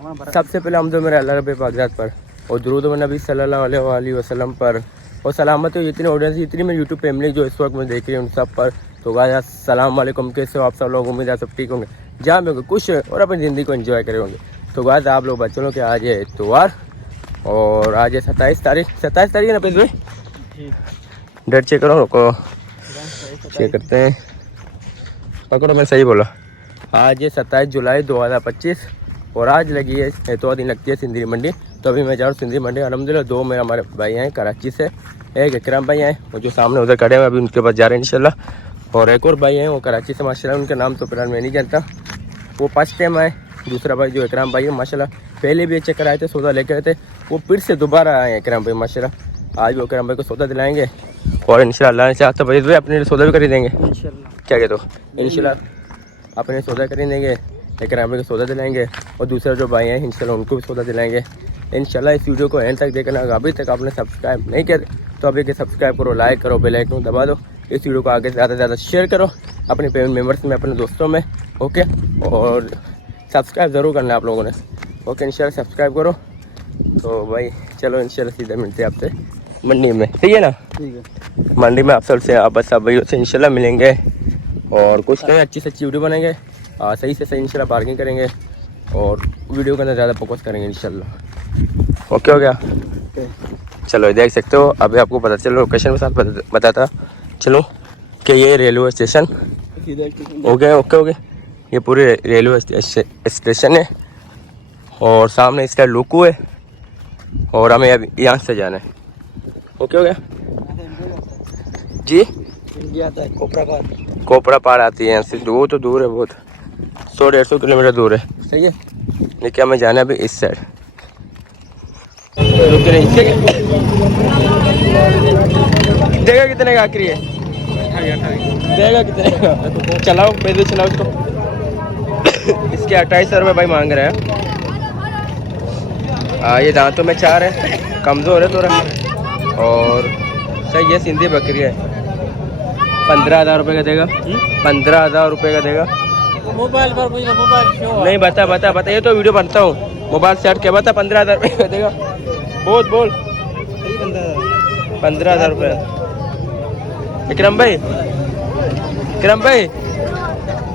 सबसे पहले हम तो मेरे अल्लाह रब्बे पाक पर और दुरूद व नबी सल्लल्लाहु अलैहि वसल्लम पर और सलामत हो इतनी ऑडियंस इतनी मेरी यूट्यूब फैमिली जो इस वक्त मुझे देख रही है उन सब पर। तो गाइस अस्सलाम वालेकुम, कैसे हो आप सब लोग? उम्मीद है सब ठीक होंगे, जहाँ भी होंगे खुश और अपनी ज़िंदगी को एंजॉय करे होंगे। तो गाइस आप लोग बच्चों लोग के आज है इतवार और आज है 27 तारीख है ना भाई? डेट चेक करो, रुको चेक करते हैं, पकड़ो मैं सही बोला। आज है 27 जुलाई 2025 और आज लगी है इतवार दिन लगती है सिंधी मंडी। तो अभी मैं जा रहा हूँ सिंधी मंडी अलहमदिल्ला। दो मेरे हमारे भाई हैं कराची से, एक इकराम भाई हैं वो जो सामने उधर खड़े हैं, अभी उनके पास जा रहे हैं इंशाल्लाह। और एक और भाई हैं वो कराची से माशाल्लाह, उनका नाम तो फिलहाल मैं नहीं जानता, वो फर्स्ट टाइम आए। दूसरा भाई जो इकराम भाई है माशाल्लाह पहले भी चेक कराए थे, सौदा लेके आए थे, वो फिर से दोबारा आए हैं इकराम भाई माशाल्लाह। आज वो इकराम भाई को सौदा दिलाएंगे और इंशाल्लाह ने चाहता भाई तो अपने सौदा भी कर देंगे इंशाल्लाह। क्या कहते हो? इंशाल्लाह अपने सौदा कर देंगे, इकराम भाई को सौदा दिलाएंगे और दूसरा जो भाई हैं इंशाल्लाह उनको भी सौदा दिलाएंगे इंशाल्लाह। इस वीडियो को एंड तक देखना। अभी तक आपने सब्सक्राइब नहीं किया तो अभी के सब्सक्राइब करो, लाइक करो, बेल आइकन दबा दो। इस वीडियो को आगे ज़्यादा से ज़्यादा शेयर करो अपने फैमिली मेम्बर्स में, अपने दोस्तों में, ओके। और सब्सक्राइब ज़रूर करना आप लोगों ने, ओके इंशाल्लाह सब्सक्राइब करो। तो भाई चलो इंशाल्लाह सीधे मिलते हैं आपसे मंडी में, ठीक है ना? ठीक है, मंडी में आप सबसे आप बस सब भाइयों से इंशाल्लाह मिलेंगे और कुछ नहीं अच्छी से अच्छी वीडियो बनाएंगे, सही से सही इंशाल्लाह बार्गिंग करेंगे और वीडियो के अंदर ज़्यादा फोकस करेंगे इंशाल्लाह। ओके हो गया? चलो देख सकते हो, अभी आपको पता चलो लोकेशन के साथ बताता चलो कि ये रेलवे स्टेशन हो गया। ओके हो गया, ये पूरे रेलवे स्टेशन है और सामने इसका लोको है और हमें अभी यहाँ से जाना है। ओके हो गया जी? कोपरा पार आती है यहाँ से, वो तो दूर है बहुत, 100-150 किलोमीटर दूर है, सही है। लेकिन हमें जाना है अभी इस साइड। देगा कितने का आखिरी है? देगा कितने का? चलाओ पैदल चलाओ इसको। इसके 2800 रुपये भाई मांग रहे हैं। ये दांतों में 4 है, कमज़ोर है थोड़ा और सही है, सिंधी बकरी है। 15,000 रुपये का देगा, 15,000 रुपये का देगा। मोबाइल पर मोबाइल नहीं बता, ये तो वीडियो बनता हूँ, मोबाइल सेट क्या बता। 15,000 रुपये का देगा, बोल 15,000 रुपये। इकराम भाई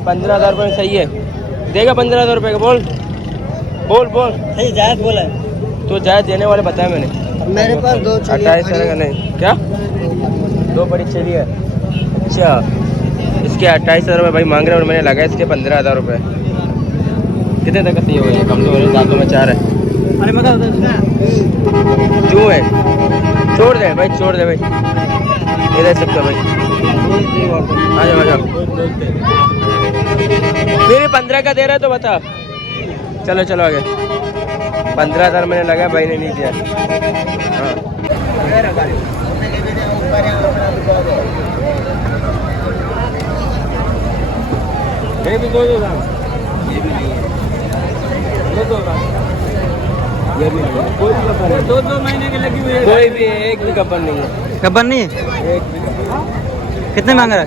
15,000 रुपये में सही है, देगा 15,000 रुपये का? बोल नहीं जायज़ बोला है तो जायज़ देने वाले बताया मैंने। मेरे पास 2 28 का नहीं, क्या 2 बड़ी चली है? अच्छा, इसके 28,000 रुपये भाई मांग रहे हैं और मैंने लगाया इसके 15,000 रुपये। कितने तक सही होगा? ये कमज़ोर है, दांतों में 4 है। अरे मतलब क्यों है? छोड़ दे भाई ये दे सकते भाई, आ जाओ। फिर 15 का दे रहा है तो बता। चलो आगे। 15,000 मैंने लगा, भाई ने नहीं दिया। हाँ ये भी दो ये भी नहीं, कोई भी कपन नहीं, 2 महीने की लगी हुई है, कोई भी एक भी कपन नहीं है। कपन नहीं एक भी। कितने मांग रहा है?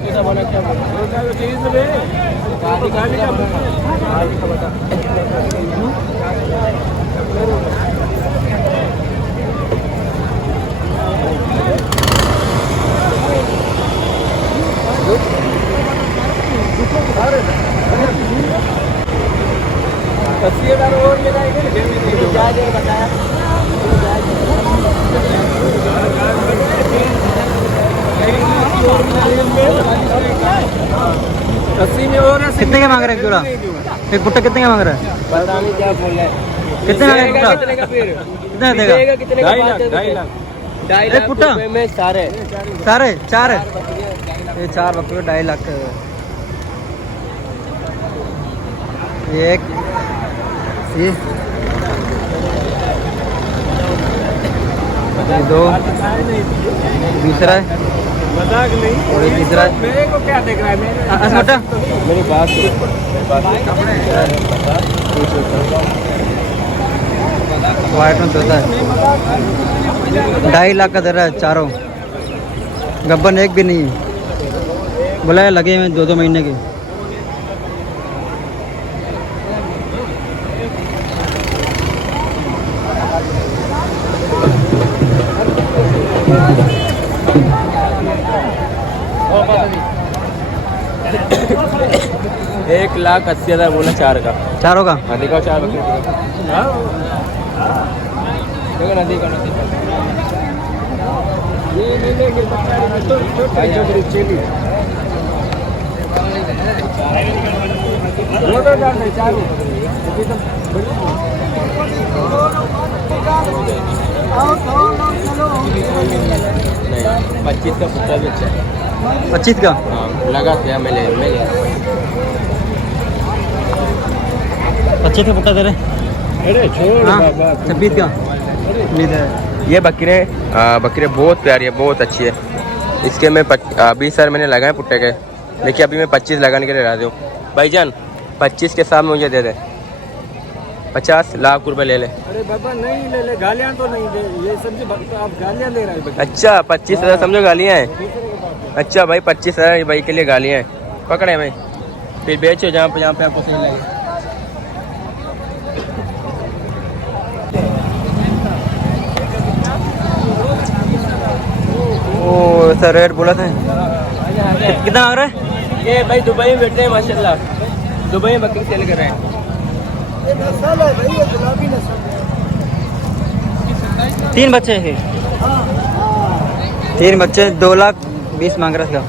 कितने का मांग रहा है पूरा? एक पुट्टा कितने का मांग रहा है? पता नहीं क्या बोल रहा है। कितने मांग रहा है? कितने का फिर? कितना देगा? 2.5 लाख पुट्टा में सारे 4 है। ये 4 बकरे 2.5 लाख का। एक ये 2 दूसरा है मजाक नहीं, और ये तीसरा है। मेरे को क्या देख रहा है? छोटा मेरी बात वाइट में चौथा है, 2.5 लाख का दे रहा है चारों। गब्बन एक भी नहीं है, बोला है लगे हुए 2-2 महीने के। 1,80,000 बोला 4 का। चारों का हाँ दिखाओ 4 बकरे देखो ना, देखो ना, देखो। ये लेंगे नहीं, 25 का पुट्टा भी अच्छा है। 25 का हाँ लगा क्या मैं ले 25 का पुट्टा दे रहे। अरे छोड़ हाँ 26 का उम्मीद है। ये बकरे बहुत प्यारी है, बहुत अच्छी है। इसके मैं 20,000 मैंने लगाए पुट्टे के, लेकिन अभी मैं 25 लगाने के लिए राजी हूँ। भाईजान 25 के साथ मुझे दे दे, 50 लाख रुपए ले ले। अरे बाबा नहीं ले ले, गालियाँ तो नहीं दे, ये समझे आप गालियाँ दे रहे हैं। अच्छा 25,000 समझो गालियाँ हैं। अच्छा भाई 25,000 भाई के लिए गालियाँ हैं, पकड़े भाई फिर बेचो जहाँ पे आपको सही लगे। ओ सर रेट बोला था कितना मांग रहा है? ये भाई दुबई में बैठे हैं माशाल्लाह, दुबई में बकरी सेल कर रहे हैं। ये नस्ल है भाई, ये गुलाबी नस्ल है। 3 बच्चे हैं, 3 बच्चे 2,20,000 मांग रहा था।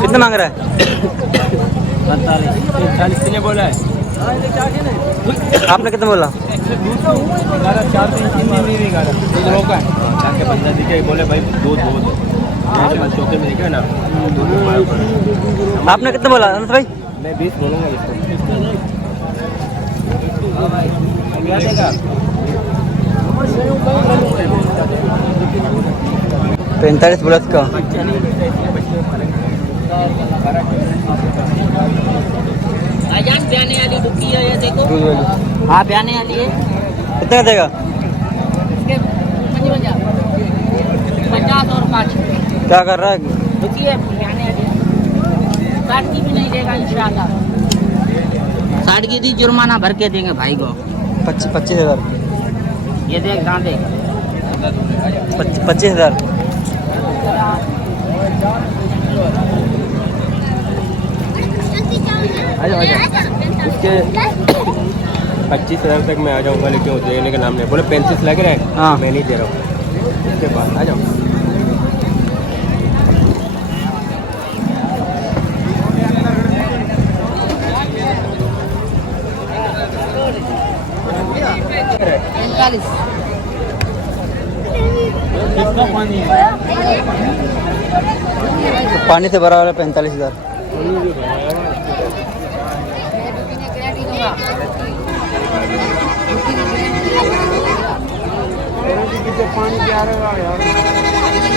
कितना मांग रहा है? 45 ने बोला है। आपने कितना बोला? 4 का जाके बंदा दिखे बोले भाई दूध बहुत चौके में दिखे ना। आपने कितना बोला अनस भाई? मैं 20 बोलूँगा इसको। क्या देगा? 45 बोला इसका। ब्याने वाली दुखी है, ये देखो। दूध वाली हाँ ब्याने वाली है। कितना देगा? 50 और 5 क्या कर रहा है? दुखी है, ब्याने वाली है। साठ की भी नहीं देगा इंशाल्लाह। 60 की थी, जुर्माना भर के देंगे भाई को। 25,000। ये देख कहाँ देख 25,000। इसके 25,000 तक मैं आ जाऊँगा, लेकिन वो देने का नाम नहीं। बोले 35 लग रहा है। हाँ। मैं नहीं दे रहा हूँ, इसके बाद आ जाओ। पानी से भरा वाला 45,000। पानी प्या रहा है यार,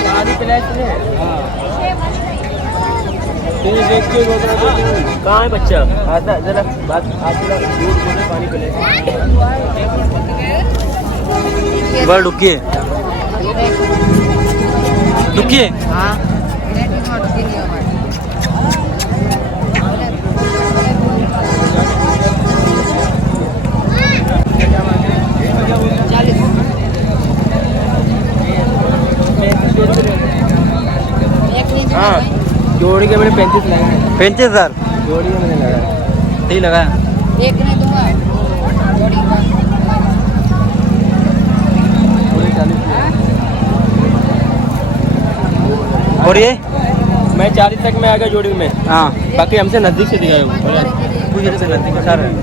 पानी पिलाए तुझे? कहाँ है बच्चा? आता जरा बात आप दूध बोले पानी पिलाए। बड़ा डुक्की है। हाँ हाँ जोड़ी के मैंने 35 लगाए। 35,000 जोड़ी के मैंने लगाया। ठीक लगाया। एक नहीं दूंगा जोड़ी का। और ये मैं 40 तक में आ गया जोड़ी में। हाँ बाकी हमसे नजदीक से दिखाया कुछ से नजदीक बता रहे हैं।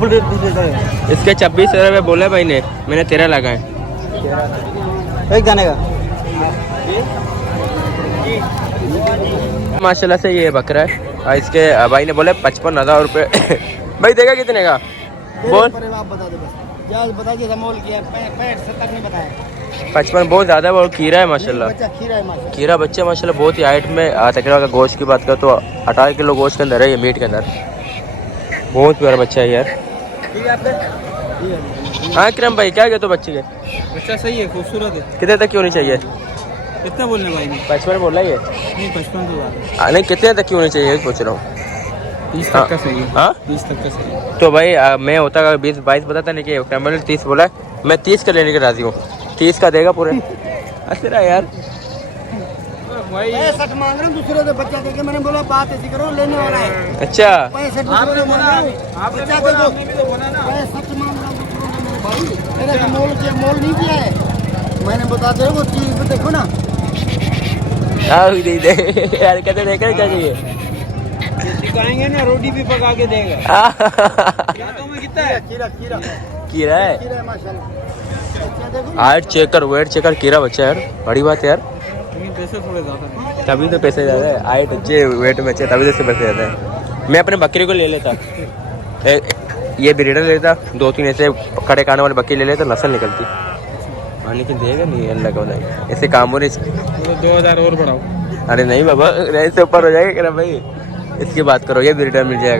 फुल रेट देता है इसके 26,000 रुपये बोले भाई ने, मैंने 13 लगाए। एक जाने का। माशाल्लाह से ये बकरा है और इसके भाई ने बोले 55,000 रुपये। भाई देगा कितने का बोल? आप बता दो बस, बता दिया मोल किया 65-70 नहीं बताया। 55 बहुत ज़्यादा है, बहुत कीरा है माशाल्लाह। खीरा है माशाल्लाह। कीरा बच्चे माशाल्लाह बहुत ही हाइट में। तकरीबन का गोश्त की बात करें तो 18 किलो गोश्त के अंदर है ये, मीट के अंदर। बहुत प्यारा बच्चा है यार। हाँ किरम भाई क्या कहते हो बच्चे के? बच्चा सही है, खूबसूरत है। कितने तक क्यों नहीं चाहिए? कितना बोलने भाई ने? 55 बोल रहा है ये? नहीं 55 तो ज़्यादा। नहीं कितने तक क्यों नहीं चाहिए पूछ रहा हूँ। 30 हाँ। तक का सही है। हाँ 30 तक का सही है। तो भाई मैं होता 20-22 बताता नहीं कि फैमिली 30 बोला है, मैं 30 का लेने के राजी हूँ। 30 का देगा पूरे? अच्छा यार भाई 65 मांग रहा हूँ दूसरे से बच्चा देके, मैंने बोला बात ऐसी करो लेने वाला है। अच्छा 65 दूसरे से मांग रहा हूँ, बच्चा दे दो। 65 मांग रहा हूँ दूसरों से मेरे भाई, मेरे का मोल नहीं किया है। मैंने बता दे वो चीज पे देखो ना। दे यार कहते देख रहे क्या चाहिए? सिखाएंगे ना, रोटी भी पका के देगा। तो में कितना है? कीरा है खीरा है माशाल्लाह। बच्चा देखो ना। हाइट चेक कर, वेट चेक कर, कीरा बच्चा यार, बड़ी बात है यार। लेकिन पैसे थोड़े ज़्यादा हैं। तभी तो पैसे ज़्यादा है, हाइट अच्छे वेट में अच्छे तभी तो इससे पैसे ज़्यादा है। मैं अपने बकरी को ले लेता, ये ब्रीडर ले लेता, 2-3 ऐसे खड़े खाने वाले बकरी ले लेता, नस्ल निकलती। हाँ लेकिन देगा नहीं अल्लाह का बताए, ऐसे काम हो रहे। 2000 और बढ़ाओ। अरे नहीं बाबा ऐसे ऊपर हो जाएगा क्या भाई, इसकी बात करो। ये ब्रीडर मिल जाए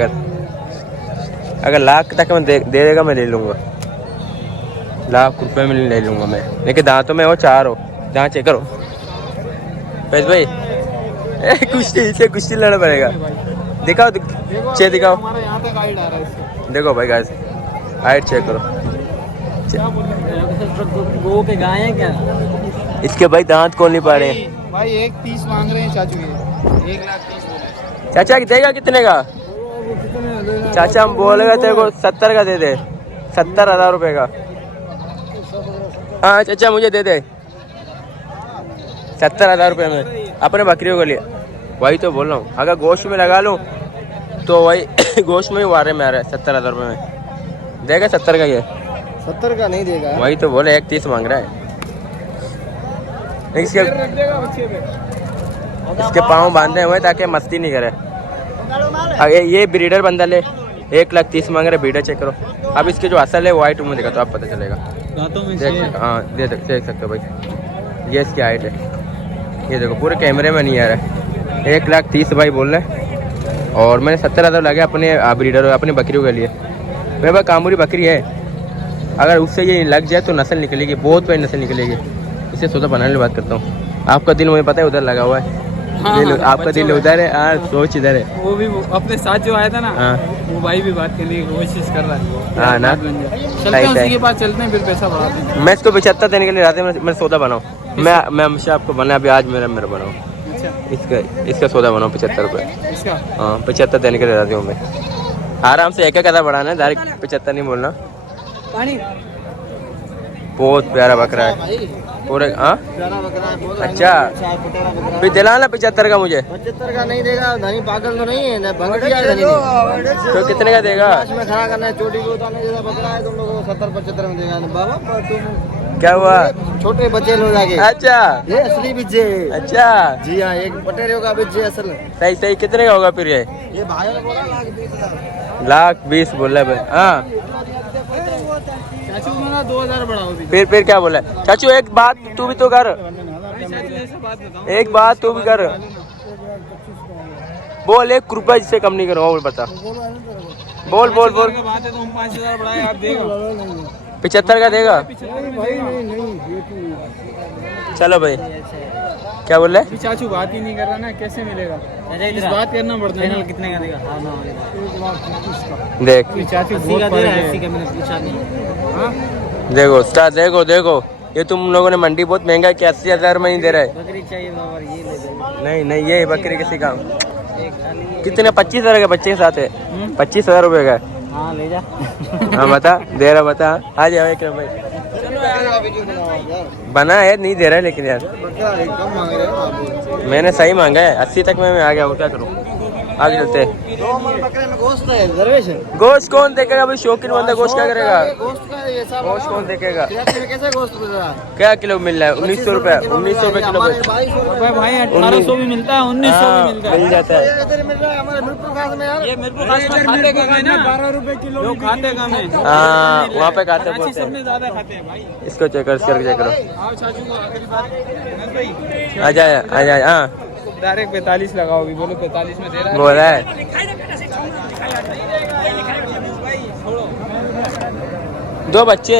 अगर लाख तक मैं दे देगा मैं ले लूँगा, ₹1,00,000 में ले लूँगा मैं। लेकिन दांतों में वो 4 हो, दांत चेक करो फैज भाई। कुश्ती लड़ना पड़ेगा। दिखाओ चेक दिखाओ, हमारे यहाँ तक हाइट आ रहा है इससे। देखो भाई गाइस हाइट चेक करो। गो के गाय हैं क्या? इसके भाई दांत खोल नहीं पा रहे हैं। भाई 1,30 मांग रहे हैं चाचू ये, 1,30,000 बोले। चाचा देगा कितने का? चाचा हम बोलेगा तेरे को 70 का दे दे, 70,000 रुपये का। हाँ चाचा मुझे दे दे 70,000 रुपये में अपने बकरियों के लिए। वही तो बोल रहा हूँ, अगर गोश्त में लगा लूँ तो वही गोश्त में ही वारे में आ रहा है 70,000 रुपये में। देगा 70 का ये? 70 का नहीं देगा। वही तो बोले 1,30 मांग रहा है। इसके पाँव बांधे हुए ताकि मस्ती नहीं करे। ये ब्रीडर बंदा ले, 1,30,000 मांग रहे, ब्रीडर चेक करो। अब इसके जो असल है वो हाइट में देखा तो आप पता चलेगा। दांतों में देख हाँ देख सकते हो भाई, ये इसकी हाइट है। ये देखो पूरे कैमरे में नहीं आ रहा है। 1,30,000 भाई बोल रहे हैं और मैंने 70,000 लगे अपने ब्रीडर अपनी बकरियों के लिए। मेरे पास कामूरी बकरी है, अगर उससे ये लग जाए तो नस्ल निकलेगी, बहुत बड़ी नस्ल निकलेगी। इसे सौदा बनाने की बात करता हूँ। आपका दिल मुझे पता है उधर लगा हुआ है। आपका दिल उधर है, सोच इधर है। वो भी अपने साथ जो आया था ना, हाँ वो भाई भी बात करने की कोशिश कर रहा है। हाँ ना, चलते हैं उसी के पास, चलते हैं फिर पैसा बढ़ाते हैं। मैं इसको 75 देने के लिए रात में मैं सौदा बनाऊँ। मैं हमेशा आपको बना, अभी आज मेरा बनाऊँ अच्छा इसका सौदा बनाऊँ 75 रुपये। इसका हाँ 75 देने के लिए राजी हूँ मैं। आराम से एक आधा बढ़ाना है, डायरेक्ट 75 नहीं बोलना। पानी बहुत प्यारा बकरा है पूरे। हाँ अच्छा फिर दिलाना 75 का मुझे। 75 का नहीं देगा, धनी पागल तो नहीं है ना, भंगड़िया धनी नहीं। तो कितने का देगा? में खड़ा करना है, चोटी को उतारने जैसा बकरा है, तुम लोगों को 70-75 में देगा बाबा। तुम क्या हुआ? छोटे बच्चे लोग आगे। अच्छा ये असली बिज्जे। अच्छा जी हाँ, एक बटेरियो का बिज्जे असल। सही सही कितने का होगा फिर ये? ये भाई ने बोला 1,20,000। 1,20,000 बोल रहा है भाई। हाँ चाचू मेरा 2000 बढ़ाओ भी। फिर क्या बोला? चाचू एक बात तू भी तो कर, एक बात तू भी कर, बोल 1 रुपया जिससे कम नहीं करो। बोल बता, बोल बोल बोल। बात है तो हम 5,000 बढ़ाए, आप देगा 75 का देगा? चलो भाई क्या बोल रहे? अभी चाचू बात ही नहीं कर रहा ना, कैसे मिलेगा? इस बात करना पड़ता है ना। कितने का देगा? देख चाचू बहुत देखो स्टार, देखो देखो ये तुम लोगों ने मंडी बहुत महंगा कि 80,000 में नहीं दे रहा है। बकरी चाहिए बाबा, ये ले लो। नहीं नहीं ये बकरी किसी काम कितने? 25,000 का बच्चे के साथ है, 25,000 रुपये का। हाँ ले जा। हाँ बता, दे रहा बता। आ जाओ एक भाई, बना है नहीं दे रहा है लेकिन यार कम मांग रहे हो। मैंने सही मांगा है, 80 तक में मैं आ गया हूँ, क्या करूँ? आगे चलते हैं। दो मन बकरे में गोश्त है दरवेश। गोश्त कौन देखेगा भाई, शौकीन बंदा गोश्त क्या करेगा, गोश्त का ये सब गोश्त कौन देखेगा। कैसे गोश्त मिल रहा है? क्या किलो मिल रहा है? 1900 रुपये, 1900 रुपये किलो हमारे 2200 भाई 1800 भी मिलता है, 1900 भी मिलता है। मिल जाता है। इधर मिल रहा है हमारे मिर्पुर खास में यार। ये मिर्पुर खास में खाते कम है ना, 12 रुपए किलो लोग खाते कम है। हाँ वहाँ पे खाते कराची बोलते सब में हैं। ज्यादा खाते हैं भाई। इसको चेक कर, इसको चेक करो। आओ चाचू को आखिरी बात भाई, आ जाए आ जाए। हाँ डायरेक्ट 45 लगाओगी, बोलो 45 में दे रहा है। बोला है। दो बच्चे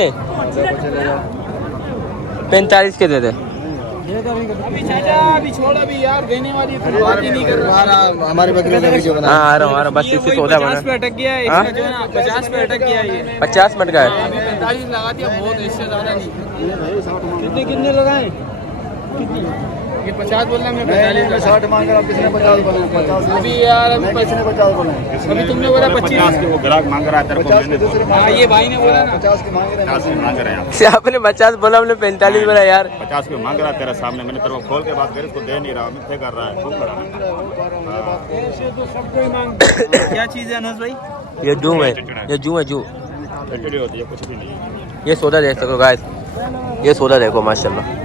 45 के दे दे। अभी चाचा अभी छोड़, अभी यार देने वाली तो बात ही नहीं कर रहा। हमारी बकरी का वीडियो बना। हाँ आ रहा हूँ बस इससे सौदा 50 पे बना। अटक गया है हाँ? इसका जो है ना, 50 पे अटक गया है ये। 50 मिनट का है। अभी 45 लगा दिया, बहुत इससे ज्यादा नहीं। कितने कितने लगाए? ये 50 बोल रहा, मैं 45 लगा। 60 मांग रहा, किसने 50 बोला? 50 अभी यार अभी किसने 50 बोला? अभी तुमने बोला 25 वो ग्राहक मांग रहा है तेरे को 50 मैंने के दूसरे हाँ ये भाई ने बोला ना। 50 की मांग रहे 50 की मांग रहे हैं आपने 50 बोला, हमने 45 बोला यार। 50 की मांग रहा है तेरे सामने, मैंने तेरे को खोल के बात करी, उसको दे नहीं रहा, मिथ्या कर रहा है, खूब खड़ा है। ऐसे तो सबको ही मांग। क्या चीज़ है अनस भाई? ये जू है, ये जू है, जू। चटड़ी होती है, कुछ भी नहीं है। ये सौदा देख सको गाइस, ये सौदा देखो माशाल्लाह।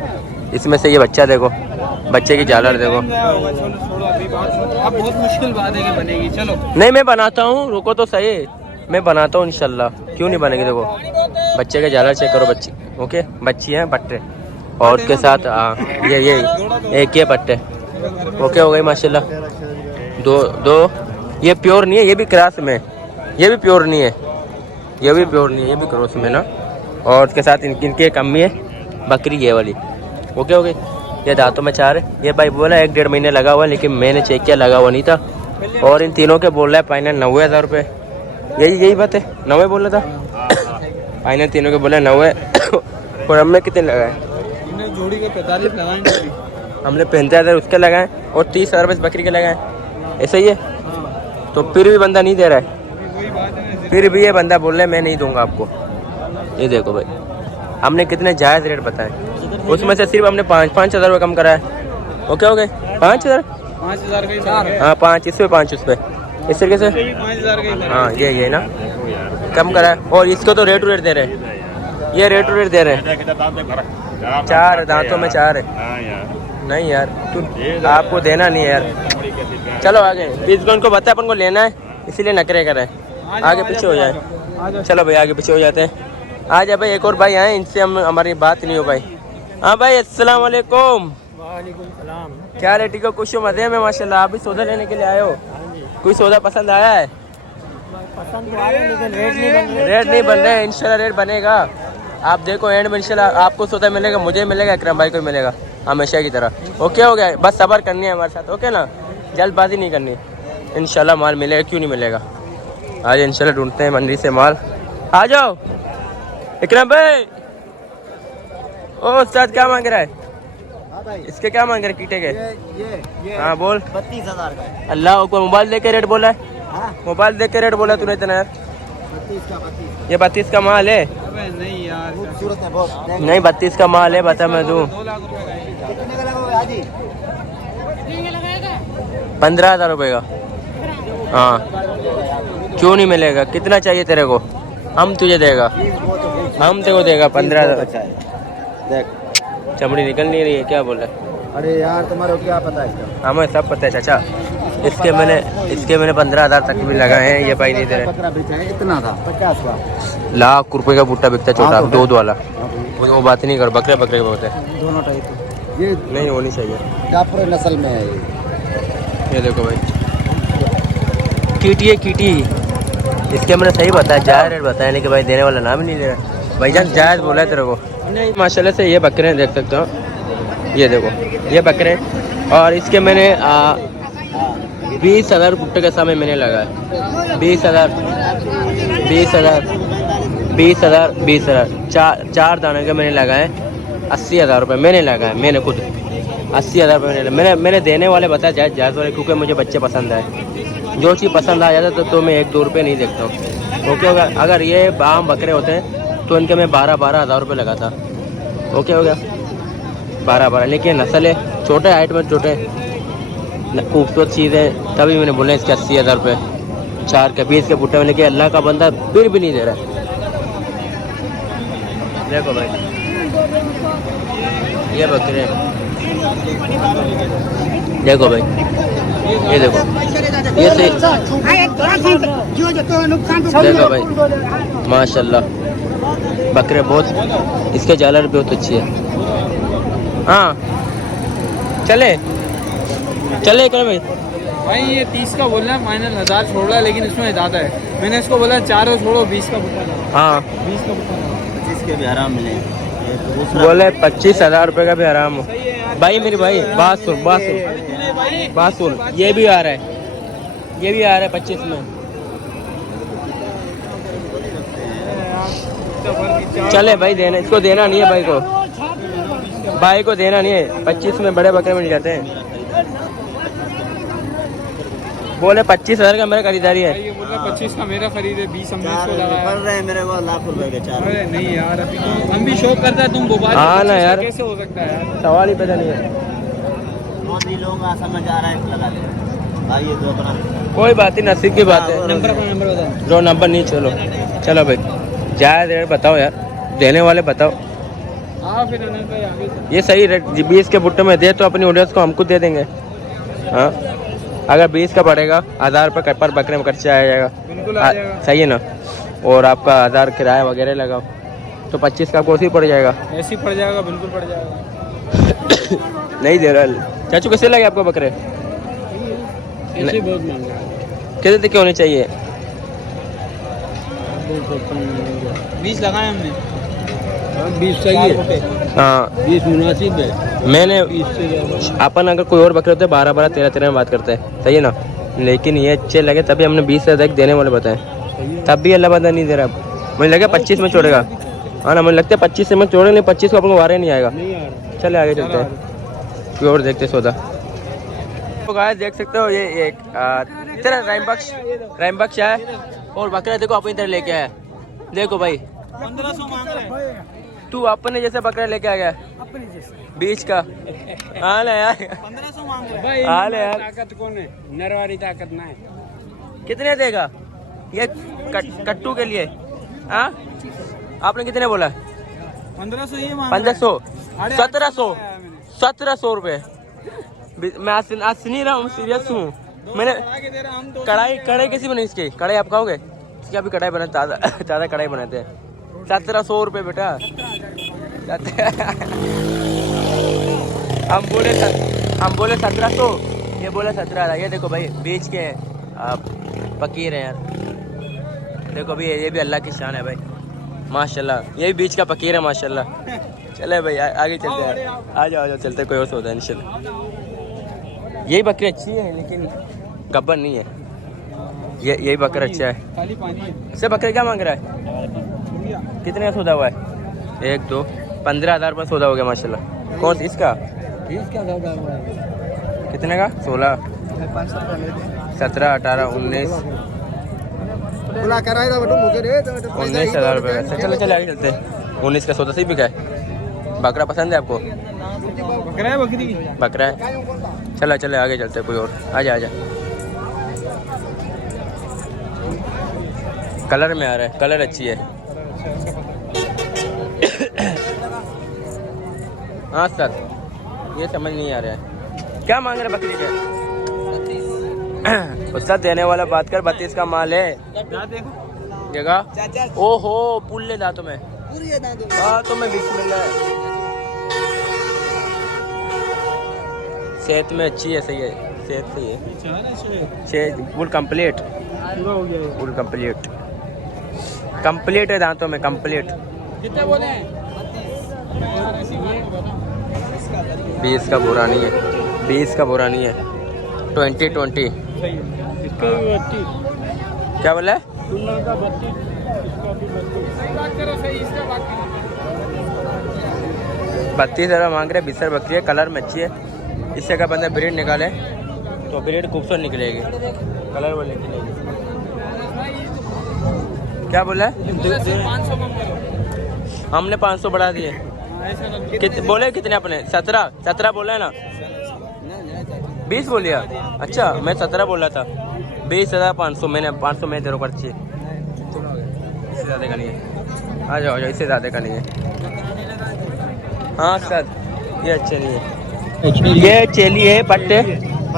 इसमें से ये बच्चा देखो, बच्चे की झालर देखो। छोड़ो अभी बात, अब बहुत मुश्किल बात है कि बनेगी। चलो नहीं मैं बनाता हूँ, रुको तो सही, मैं बनाता हूँ इंशाल्लाह, क्यों नहीं बनेगी। देखो बच्चे के झालर चेक करो, बच्ची ओके, बच्ची है पट्टे और उसके साथ ये एक ये पट्टे ओके हो गई माशाल्लाह। दो ये प्योर नहीं है, ये भी क्रॉस में, ये भी प्योर नहीं है, ये भी प्योर नहीं है, ये भी क्रॉस में ना। और उसके साथ इनके कमी है बकरी ये वाली ओके हो गई। ये दांतों में 4 है। ये भाई बोला 1-1.5 महीने लगा हुआ, लेकिन मैंने चेक किया लगा हुआ नहीं था। और इन तीनों के बोल रहा है फाइनल 90,000 रुपये। यही बात है, 90 बोल रहा था फाइनल, तीनों के बोला 90। और हमने कितने लगाए? हमने जोड़ी के 45 लगाएंगे। हमने 35,000 उसके लगाए और 30,000 रुपये बकरी के लगाए, ऐसा ही है। तो फिर भी बंदा नहीं दे रहा है, वही बात है। फिर भी ये बंदा बोल रहा है मैं नहीं दूंगा आपको। ये देखो भाई, हमने कितने जायज़ रेट बताए, उसमें से सिर्फ हमने 5,000 रुपये कम कराया ओके हो गए। 5,000 5000 का ही चार है। हाँ 5 इस पे 5 उस पे, इस तरीके से 5000 का ही करें। हाँ ये ना कम करा है। और इसको तो रेट टू रेट दे रहे हैं, ये रेट टू रेट दे रहे हैं। कितना दांत है भरा? 4 दांतों में 4 है। हाँ यार, नहीं यार आपको देना नहीं है यार। चलो आगे, इस उनको बता अपन को लेना है, इसीलिए नखरे करे, आगे पीछे हो जाए। चलो भाई आगे पीछे हो जाते हैं। आ जाए भाई, एक और भाई आए, इनसे हमारी बात नहीं हो भाई। हाँ भाई अस्सलाम वालेकुम। क्या रेट को खुश हो मजे में माशाल्लाह। आप भी सौदा लेने के लिए आए हो, कोई सौदा पसंद आया है? पसंद तो आ रहा है लेकिन रेट नहीं बन रेट नहीं बन रहे, इंशाल्लाह रेट बनेगा। आप देखो एंड में इंशाल्लाह आपको सौदा मिलेगा, मुझे मिलेगा, इकराम भाई को मिलेगा, हमेशा की तरह ओके हो गया। बस सब्र करनी है हमारे साथ ओके ना, जल्दबाजी नहीं करनी, इंशाल्लाह माल मिलेगा, क्यों नहीं मिलेगा। आज इंशाल्लाह ढूंढते हैं मंडी से माल। आ जाओ इकराम भाई। ओ उस्ताद क्या मांग रहा है? इसके क्या मांग रहे कीटे के? ये हाँ बोल। 32,000 का है। अल्लाह को मोबाइल देख के रेट बोला है, हाँ मोबाइल देख के रेट बोला तूने इतना यार। 32 का 32 ये 32 का माल है? अबे नहीं यार, खूबसूरत है बहुत। नहीं 32 का माल है, बता मैं दूँ। 2 लाख रुपए का है। कितने का लगा हाजी? 15,000 रुपये का। हाँ क्यों नहीं मिलेगा, कितना चाहिए तेरे को, हम तुझे देगा, हम तेरे को देगा 15,000। देख चमड़ी निकल नहीं रही है, क्या बोल रहा है? अरे यार तुम्हारे को क्या पता है इसका? हमें सब पता है चाचा। इसके मैंने 15,000 तक भी लगाए हैं, ये भाई नहीं दे रहे। बकरा बेचा है इतना था 50 का। लाख रुपए का बूटा बिकता है छोटा, हाँ, तो दूध वाला। वो बात ही नहीं कर, बकरे बकरे के बोलते हैं। दोनों टाइप ये नहीं होनी चाहिए। जाफर नस्ल में है ये देखो भाई कीटी है, कीटी। इसके मैंने सही बताया, जायज़ रेट बताया, लेकिन भाई देने वाला नाम ही नहीं ले रहा। भाईजान जायज़ बोला है तेरे को। नहीं माशाल्लाह से ये बकरे देख सकते हो, ये देखो ये बकरे। और इसके मैंने 20,000 भुट्टे के सामने मैंने लगाया, 20,000 चार दाने के मैंने लगाए 80,000 रुपये मैंने लगाए, मैंने खुद 80,000 रुपये मैंने देने वाले बताया जायज़ वाले, क्योंकि मुझे बच्चे पसंद आए। जो चीज़ पसंद आ जाता तो मैं 1-2 रुपये नहीं देखता हूँ ओके होगा। अगर ये आम बकरे होते हैं तो इनके मैं 12,000 रुपये लगाता ओके हो गया, 12,000। लेकिन नस्ल है छोटे, हाइट में छोटे, खूबसूरत चीज़ है, तभी मैंने बोला इसके 80,000 रुपये। 4 के 20 के भुट्टे में, लेकिन अल्लाह का बंदा फिर भी नहीं दे रहा है। देखो भाई ये बकरे, देखो भाई ये देखो, ये सही, देखो भाई माशाल्लाह बकरे बहुत, इसके झालर बहुत अच्छी है। हाँ चले चले करो भाई। भाई ये 30 का बोल रहा है, फाइनल 1000 छोड़ रहा है, लेकिन इसमें ज़्यादा है। मैंने इसको बोला 4 छोड़ो, 20 का बुट्टा। हाँ 20 का बुट्टा, इसके भी आराम मिले। बोले 25,000 रुपये का भी आराम हो। भाई मेरी भाई बात सुन, बात सुन, बात सुन, ये भी आ रहा है, ये भी आ रहा है 25 में। चले भाई, देना इसको देना नहीं है भाई को, भाई को देना नहीं है। 25 में बड़े बकरे मिल जाते हैं। बोले 25,000 का मेरा खरीदारी है। ये बोल रहा 25 का मेरा खरीद है, 20 हमने इसको लगाया। पड़ रहे हैं मेरे को लाख रुपए के 4। अरे नहीं यार, अभी तो हम भी शौक करता है, तुम भोपाल हाँ ना यार, कैसे हो सकता है यार, सवाल ही पैदा नहीं है। बहुत ही लोग समझ आ रहा है, लगा ले भाई ये दो अपना। कोई बात नहीं, नसीब की बात है। नंबर बता जो नंबर नहीं, चलो चलो भाई, जायज़ रेट बताओ यार, देने वाले बताओ। हाँ फिर उन्हें तो आगे ये सही रेट 20 के भुट्टे में दे तो अपनी ऑडियंस को हमको दे देंगे। हाँ अगर 20 का पड़ेगा 1000 रुपये पर बकरे में खर्चा आ जाएगा। बिल्कुल आ जाएगा। सही है ना, और आपका 1000 किराया वगैरह लगाओ तो 25 का कोर्स ही पड़ जाएगा। ऐसे ही पड़ जाएगा, बिल्कुल पड़ जाएगा। नहीं दे रहा चाचू, कैसे लगे आपको बकरे? ऐसे बहुत महंगा है। कैसे तक के होने चाहिए? 20 लगाए हमने, 20 चाहिए। हाँ 20 मुनासिब है। मैंने 20 से ज़्यादा अपन अगर कोई और बकरे होते 12, 13 में बात करते हैं, सही है ना, लेकिन ये अच्छे लगे तभी हमने 20 से तक देने वाले बताए, तब भी अल्लाह बंदा नहीं दे रहा। मुझे लगा 25 में छोड़ेगा। हाँ ना, मुझे लगता है 25 से मैं छोड़े, नहीं 25 को अपन को वारे नहीं आएगा। नहीं आ रहा। चले आगे चलते हैं, कोई और देखते सौदा। तो गाइस देख सकते हो, ये एक तेरा राइम बख्श है, और बकरा देखो अपनी तरह लेके आया। देखो भाई 1500 मांग रहे हैं। तू अपने जैसे बकरा लेके आ गया, बीच का। हाँ ना यार, 1500 मांग रहे हैं भाई। हाल है यार। ताकत कौन है? नरवारी ताकत ना है। कितने देगा ये कट्टू के लिए? हाँ आपने कितने बोला? 1500 ये मांग 1500, 1700, 1700 रुपये। मैं आज नहीं रहा हूँ, सीरियस हूँ। मैंने कढ़ाई कैसी बनी इसकी? कढ़ाई आप खाओगे? इसकी अभी कढ़ाई बनाते, ताज़ा कढ़ाई बनाते हैं। 1700 रुपये बेटा। हम बोले 1700, ये बोले 17,000। ये देखो भाई बेच के आप फकीर हैं यार। देखो भाई ये भी अल्लाह की शान है भाई, माशाल्लाह। ये भी बीच का फकीर है माशाल्लाह। चले भाई आगे चलते हैं, आ जाओ चलते, कोई और सौदा है इंशाल्लाह। यही बकरी अच्छी है लेकिन गब्बर नहीं है, यही बकरा अच्छा है। खाली पानी है। इससे बकरे क्या मांग रहा है? कितने का सौदा हुआ है? 1, 2, 15,000 रुपये सौदा हो गया माशाल्लाह। कौन इसका? इसका ज़्यादा हुआ है। कितने का? 16, 17, 18, 19, 19,000 रुपये का। चले आगे चलते हैं। 19 का सौदा सही बिका है। बकरा पसंद है आपको? बकरा है, बकरी बकरा है। चले आगे चलते हैं, कोई और। आजा कलर में आ रहा है, कलर अच्छी है। हाँ सर, ये समझ नहीं आ रहा है क्या मांग रहे बकरी के? उसका देने वाला बात कर, 32 का माल है। जगह ओहो पुल्ले दांतों में, दांतों में बिस्मिल्लाह। सेहत में अच्छी है, सही है, सेहत सही है, फुल कंप्लीट, फुल कंप्लीट है दांतों में, कंप्लीट। कितने बोले हैं? 20 का बुरा नहीं है, 20 का बुरा नहीं है। 20 इसका भी 32, क्या बोला? टुन्नल का 32, इसका भी 32। बात करो सही, इसका बात करो। 32,000 मांग रहे। बिस्तर बकरी है, कलर में अच्छी है। इससे अगर बंदा ब्रीड निकाले तो ब्रीड खूबसूरत निकलेगी, कलर वो निकलेगी। क्या बोला? 500 कम करो। हमने 500 बढ़ा दिए। बोले कितने अपने? 17 बोले ना? 20 बोलिया? अच्छा मैं 17 बोला था। 20,500 मैंने 500 में 0 पर्ची। इससे ज़्यादा का नहीं है। आ जाओ इससे ज़्यादा का नहीं है। हाँ सर ये अच्छे नहीं है। ये चेली है पट्टे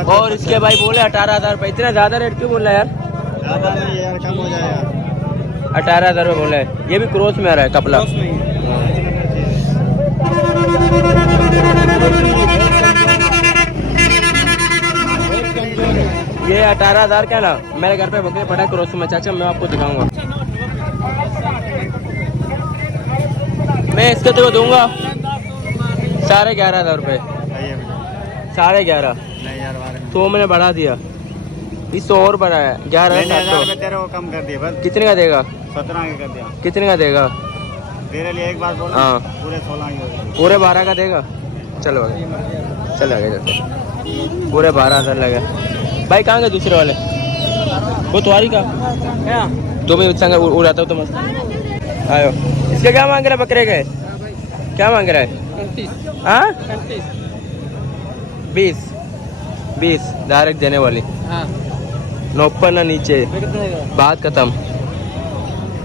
और इसके भाई बोले 18,000 रुपये। इतना ज़्यादा रेट क्यों बोल रहा है यार? ज़्यादा नहीं यार, कम हो जाएगा। 18,000 रुपये बोला है। ये भी क्रॉस में आ रहा है कपड़ा। ये 18,000 का ना मेरे घर पे बकरे पड़ा क्रॉस में। चाचा मैं आपको दिखाऊंगा। मैं इसके तो दूंगा 11,500 रुपये। 11,500 नहीं यार, तो मैंने बढ़ा दिया। 100 और बढ़ाया 11,700। तेरे को कम कर दिया बस। कितने का देगा? 17 का कर दिया। कितने का देगा? तेरे लिए एक बात बोला, हाँ पूरे 16 की हो गई। पूरे 12 का देगा। चलो चल आगे चलते। पूरे 12,000 लगे। भाई कहाँ गए दूसरे वाले? वो तुम्हारी का तो मैं संग उड़ाता हूँ तो मस्त। आयो इसके क्या मांग रहा है? बकरे के क्या मांग रहा है? 35 हाँ 35 20 डायरेक्ट देने वाली। हाँ 90 ना नीचे, बात खत्म।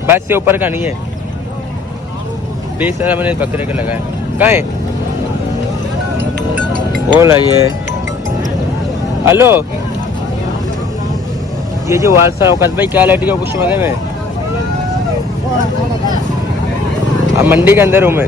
बस से ऊपर का नहीं है। 20,000 मैंने बकरे के लगाए। कहाँ है? बोल ये हेलो, ये जो वालसा औकात भाई क्या लेटी हो कुछ मजे में? अब मंडी के अंदर हूँ मैं।